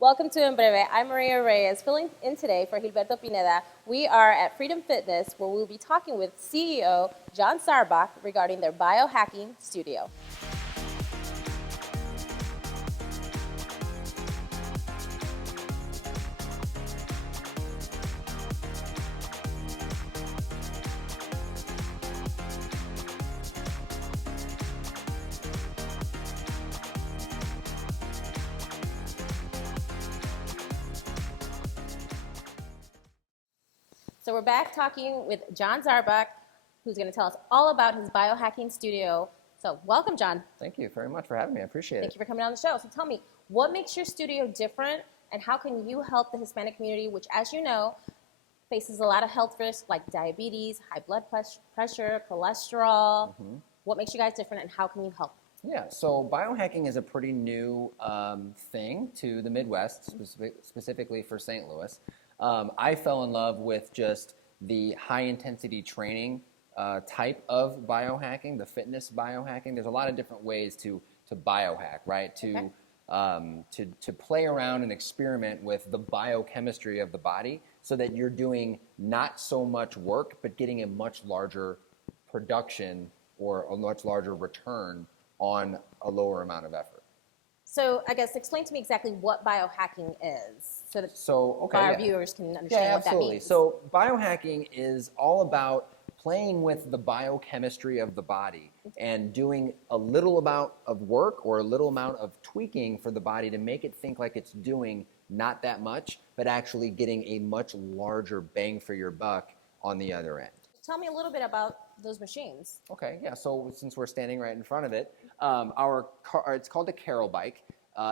Welcome to Breve. I'm Maria Reyes, filling in today for Gilberto Pinela. We are at Freedom Fitness, where we'll be talking with CEO John Sarbach regarding their biohacking studio. So we're back talking with John Sarbach, who's going to tell us all about his biohacking studio. So welcome, John. Thank you very much for having me. I appreciate it. Thank you for coming on the show. So tell me, what makes your studio different, and how can you help the Hispanic community, which, as you know, faces a lot of health risks like diabetes, high blood pressure, cholesterol. What makes you guys different, and how can you help? Yeah, so biohacking is a pretty new thing to the Midwest, specifically for St. Louis. I fell in love with just the high-intensity training type of biohacking, the fitness biohacking. There's a lot of different ways to biohack, right? To play around and experiment with the biochemistry of the body so that you're doing not so much work, but getting a much larger production or a much larger return on a lower amount of effort. So I guess explain to me exactly what biohacking is so that our viewers can understand what that means. So biohacking is all about playing with the biochemistry of the body and doing a little amount of work or a little amount of tweaking for the body to make it think like it's doing not that much, but actually getting a much larger bang for your buck on the other end. Tell me a little bit about those machines. Okay, yeah, so since we're standing right in front of it, it's called a Carol bike.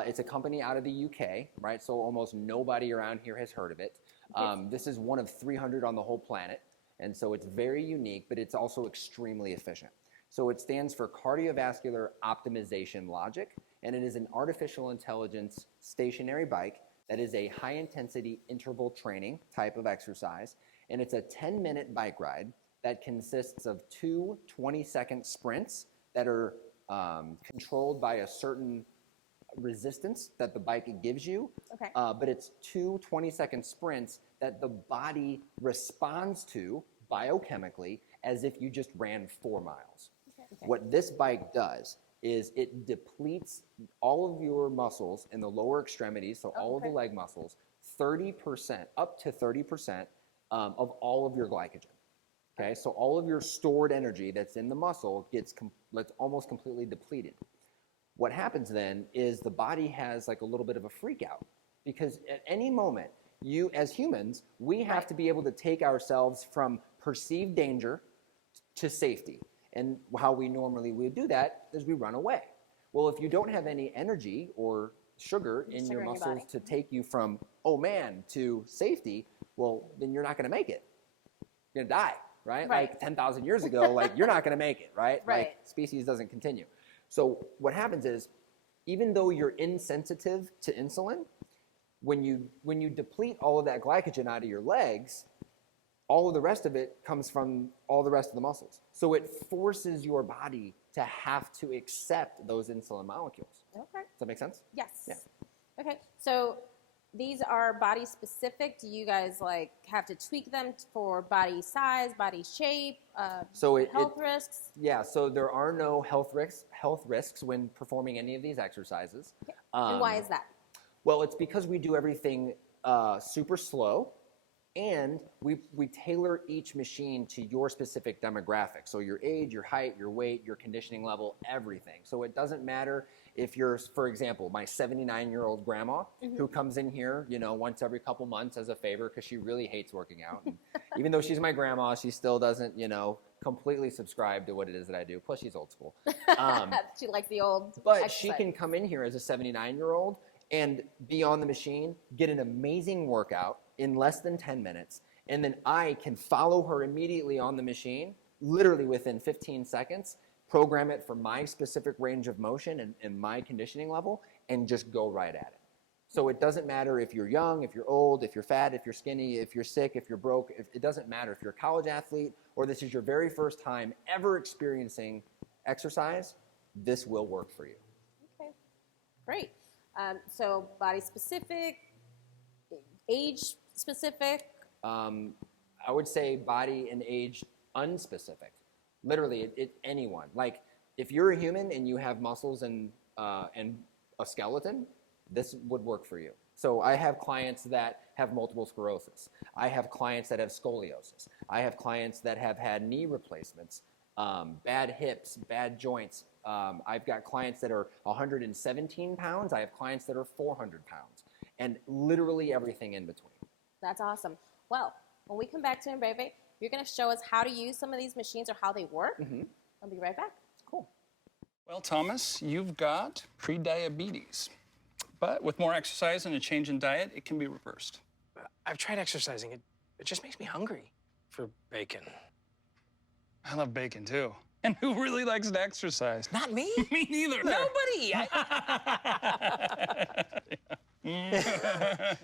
It's a company out of the UK, right? So almost nobody around here has heard of it. This is one of 300 on the whole planet, and so it's very unique, but it's also extremely efficient. So it stands for Cardiovascular Optimization Logic, and it is an artificial intelligence stationary bike that is a high-intensity interval training type of exercise, and it's a 10-minute bike ride that consists of two 20-second sprints that are controlled by a certain resistance that the bike gives you, but it's two 20-second sprints that the body responds to biochemically as if you just ran 4 miles. What this bike does is it depletes all of your muscles in the lower extremities, so all of the leg muscles, 30%, up to 30% of all of your glycogen. Okay, so all of your stored energy that's in the muscle gets almost completely depleted. What happens then is the body has like a little bit of a freak out, because at any moment, you as humans, we have to be able to take ourselves from perceived danger to safety. And how we normally would do that is we run away. Well, if you don't have any energy or sugar in your muscles to take you from, oh man, to safety, well, then you're not going to make it. You're going to die, right? Like 10,000 years ago, like you're not going to make it, right? Like species doesn't continue. So what happens is, even though you're insensitive to insulin, when you deplete all of that glycogen out of your legs, all of the rest of it comes from all the rest of the muscles. So it forces your body to have to accept those insulin molecules. Does that make sense? Yes. Yeah. Okay. So these are body specific. Do you guys like have to tweak them for body size, body shape, health risks? Yeah. So there are no health risks when performing any of these exercises. And why is that? Well, it's because we do everything super slow, and we tailor each machine to your specific demographic. So your age, your height, your weight, your conditioning level, everything. So it doesn't matter if you're, for example, my 79-year-old grandma who comes in here, once every couple months as a favor because she really hates working out. And even though she's my grandma, she still doesn't, completely subscribe to what it is that I do. Plus, she's old school. She likes the old But exercise. She can come in here as a 79-year-old and be on the machine, get an amazing workout in less than 10 minutes, and then I can follow her immediately on the machine, literally within 15 seconds, program it for my specific range of motion and my conditioning level, and just go right at it. So it doesn't matter if you're young, if you're old, if you're fat, if you're skinny, if you're sick, if you're broke. It doesn't matter if you're a college athlete or this is your very first time ever experiencing exercise, this will work for you. Okay, great. So body specific, age specific. I would say body and age unspecific. Literally, anyone. Like, if you're a human and you have muscles and a skeleton, this would work for you. So I have clients that have multiple sclerosis. I have clients that have scoliosis. I have clients that have had knee replacements, bad hips, bad joints. I've got clients that are 117 pounds. I have clients that are 400 pounds, and literally everything in between. That's awesome. Well, when we come back to Breve, you're going to show us how to use some of these machines or how they work. Mm-hmm. I'll be right back. Cool. Well, Thomas, you've got pre-diabetes. But with more exercise and a change in diet, it can be reversed. I've tried exercising. It just makes me hungry for bacon. I love bacon, too. And who really likes to exercise? Not me. Me neither. Nobody.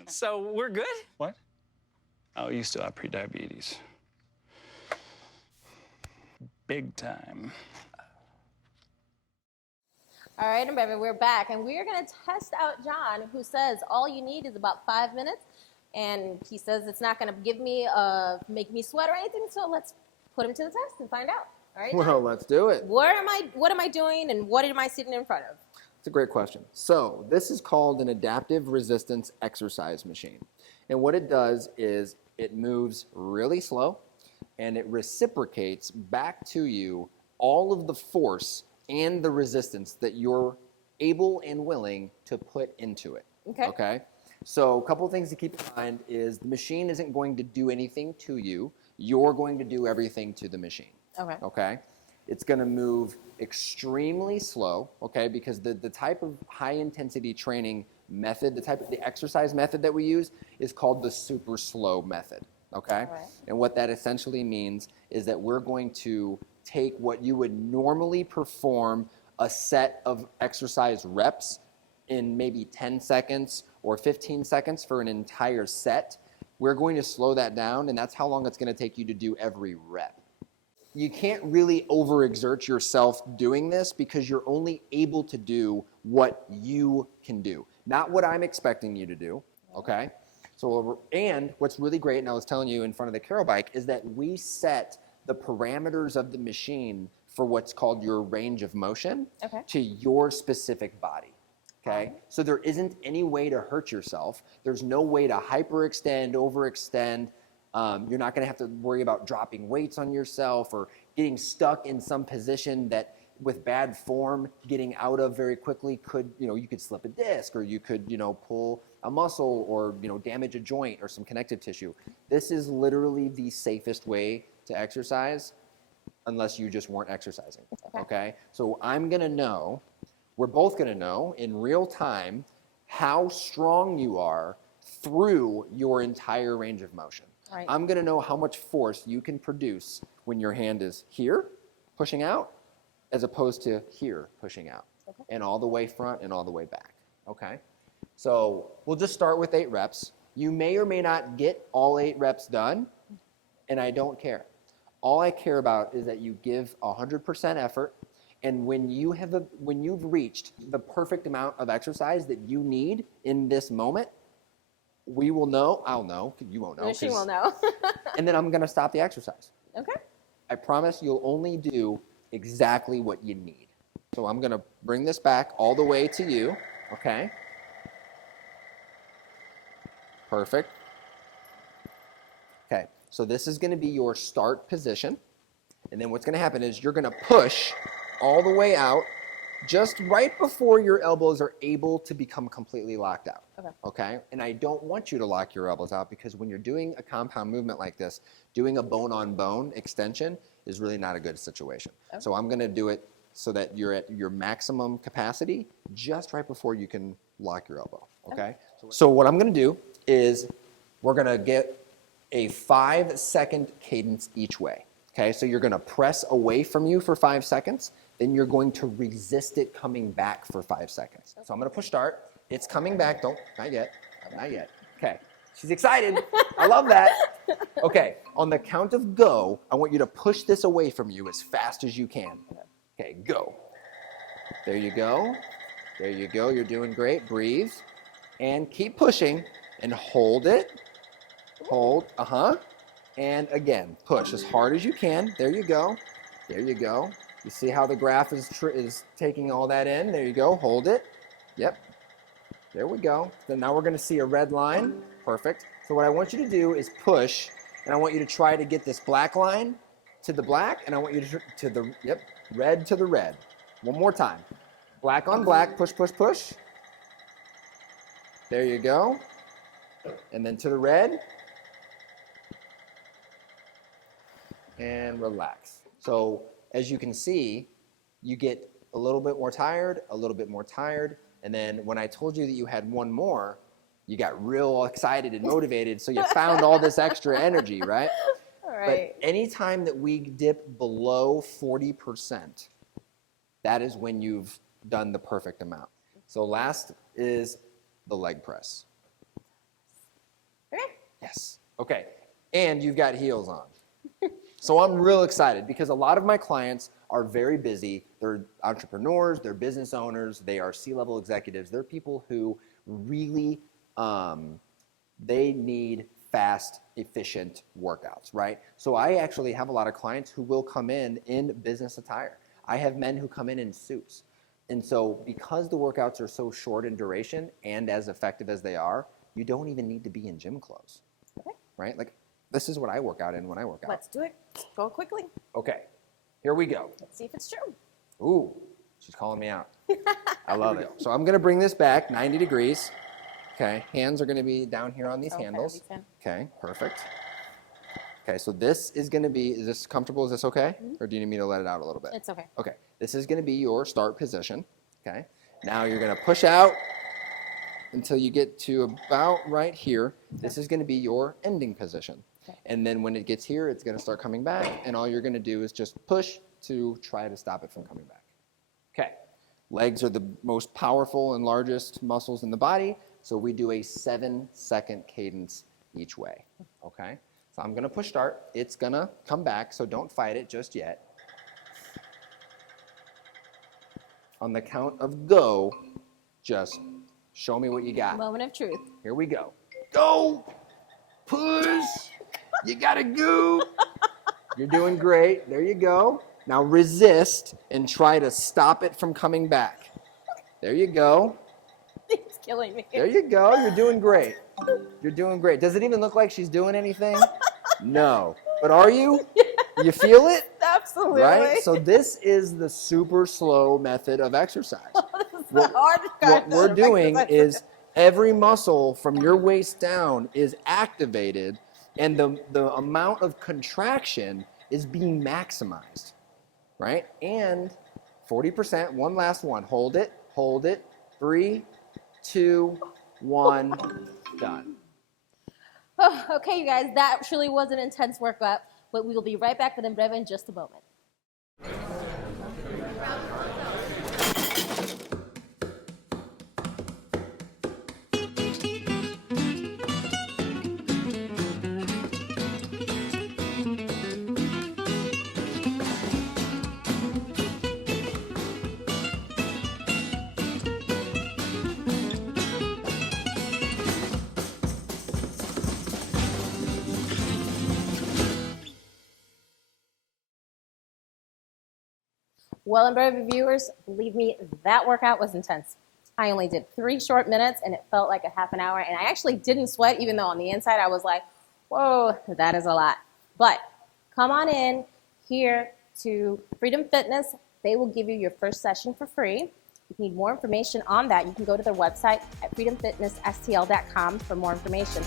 So we're good? What? Oh, you still have pre-diabetes. Big time. All right, and baby, we're back, and we're going to test out John, who says all you need is about 5 minutes, and he says it's not going to give me, make me sweat or anything, so let's put him to the test and find out. All right, John? Well, let's do it. What am I doing, and what am I sitting in front of? It's a great question. So this is called an adaptive resistance exercise machine. And what it does is it moves really slow, and it reciprocates back to you all of the force and the resistance that you're able and willing to put into it. Okay? So a couple of things to keep in mind is the machine isn't going to do anything to you. You're going to do everything to the machine. Okay? It's going to move extremely slow, okay, because the type of high-intensity training method, the exercise method that we use is called the super slow method, okay? Right. And what that essentially means is that we're going to take what you would normally perform a set of exercise reps in maybe 10 seconds or 15 seconds for an entire set. We're going to slow that down, and that's how long it's going to take you to do every rep. You can't really overexert yourself doing this because you're only able to do what you can do, not what I'm expecting you to do, okay? So, and what's really great, and I was telling you in front of the Carol bike, is that we set the parameters of the machine for what's called your range of motion to your specific body, okay? So there isn't any way to hurt yourself. There's no way to hyperextend, overextend. You're not going to have to worry about dropping weights on yourself or getting stuck in some position that with bad form getting out of very quickly could, you could slip a disc or you could, pull a muscle or, damage a joint or some connective tissue. This is literally the safest way to exercise unless you just weren't exercising, okay? So we're both going to know in real time how strong you are through your entire range of motion. Right. I'm going to know how much force you can produce when your hand is here pushing out as opposed to here pushing out. And all the way front and all the way back. Okay? So we'll just start with 8 reps. You may or may not get all 8 reps done, and I don't care. All I care about is that you give 100% effort, and when you've reached the perfect amount of exercise that you need in this moment, we will know, I'll know, you won't know. No, she will know. And then I'm going to stop the exercise. Okay. I promise you'll only do exactly what you need. So I'm going to bring this back all the way to you, okay? Perfect. Okay, so this is going to be your start position. And then what's going to happen is you're going to push all the way out just right before your elbows are able to become completely locked out. Okay? And I don't want you to lock your elbows out because when you're doing a compound movement like this, doing a bone-on-bone extension is really not a good situation. So I'm going to do it so that you're at your maximum capacity just right before you can lock your elbow. Okay? So what I'm going to do is we're going to get a 5-second cadence each way. Okay? So you're going to press away from you for 5 seconds. Then you're going to resist it coming back for 5 seconds. So I'm going to push start. It's coming back. Not yet. Okay. She's excited. I love that. Okay. On the count of go, I want you to push this away from you as fast as you can. Okay, go. There you go. There you go. You're doing great. Breathe. And keep pushing. And hold it. Hold. And again, push as hard as you can. There you go. There you go. You see how the graph is taking all that in? There you go. Hold it. Yep. There we go. Then now we're going to see a red line. Perfect. So what I want you to do is push, and I want you to try to get this black line to the black, and I want you to the, yep, red to the red. One more time. Black on black. Push, push, push. There you go. And then to the red. And relax. So as you can see, you get a little bit more tired, a little bit more tired, and then when I told you that you had one more, you got real excited and motivated, so you found all this extra energy, right? All right. But anytime that we dip below 40%, that is when you've done the perfect amount. So last is the leg press. Okay. Yes. Okay. And you've got heels on. So I'm real excited because a lot of my clients are very busy. They're entrepreneurs, they're business owners, they are C-level executives. They're people who really, they need fast, efficient workouts, right? So I actually have a lot of clients who will come in business attire. I have men who come in suits. And so because the workouts are so short in duration and as effective as they are, you don't even need to be in gym clothes, right? Like, this is what I work out in when I work out. Let's do it. Go quickly. Okay, here we go. Let's see if it's true. Ooh, she's calling me out. I love it. So I'm gonna bring this back 90 degrees. Okay, hands are gonna be down here on these handles. Okay, perfect. Okay, so this is gonna be, is this comfortable? Is this okay? Or do you need me to let it out a little bit? It's okay. Okay, this is gonna be your start position. Okay, now you're gonna push out until you get to about right here. This is gonna be your ending position. Okay. And then when it gets here, it's gonna start coming back, and all you're gonna do is just push to try to stop it from coming back. Okay, legs are the most powerful and largest muscles in the body, so we do a 7-second cadence each way, okay? So I'm gonna push start, it's gonna come back, so don't fight it just yet. On the count of go, just show me what you got. Moment of truth. Here we go. Go! Push! You gotta go! You're doing great. There you go. Now resist and try to stop it from coming back. There you go. It's killing me. There you go. You're doing great. You're doing great. Does it even look like she's doing anything? No. But are you? You feel it? Absolutely. Right? So this is the super slow method of exercise. What we're doing is every muscle from your waist down is activated, and the amount of contraction is being maximized, right? And 40%, one last one. Hold it, 3, 2, 1, done. Oh, okay, you guys, that truly was an intense workout, but we will be right back with Breve in just a moment. Well, Breve viewers, believe me, that workout was intense. I only did 3 short minutes, and it felt like a half an hour, and I actually didn't sweat, even though on the inside I was like, whoa, that is a lot. But come on in here to Freedom Fitness. They will give you your first session for free. If you need more information on that, you can go to their website at freedomfitnessstl.com for more information.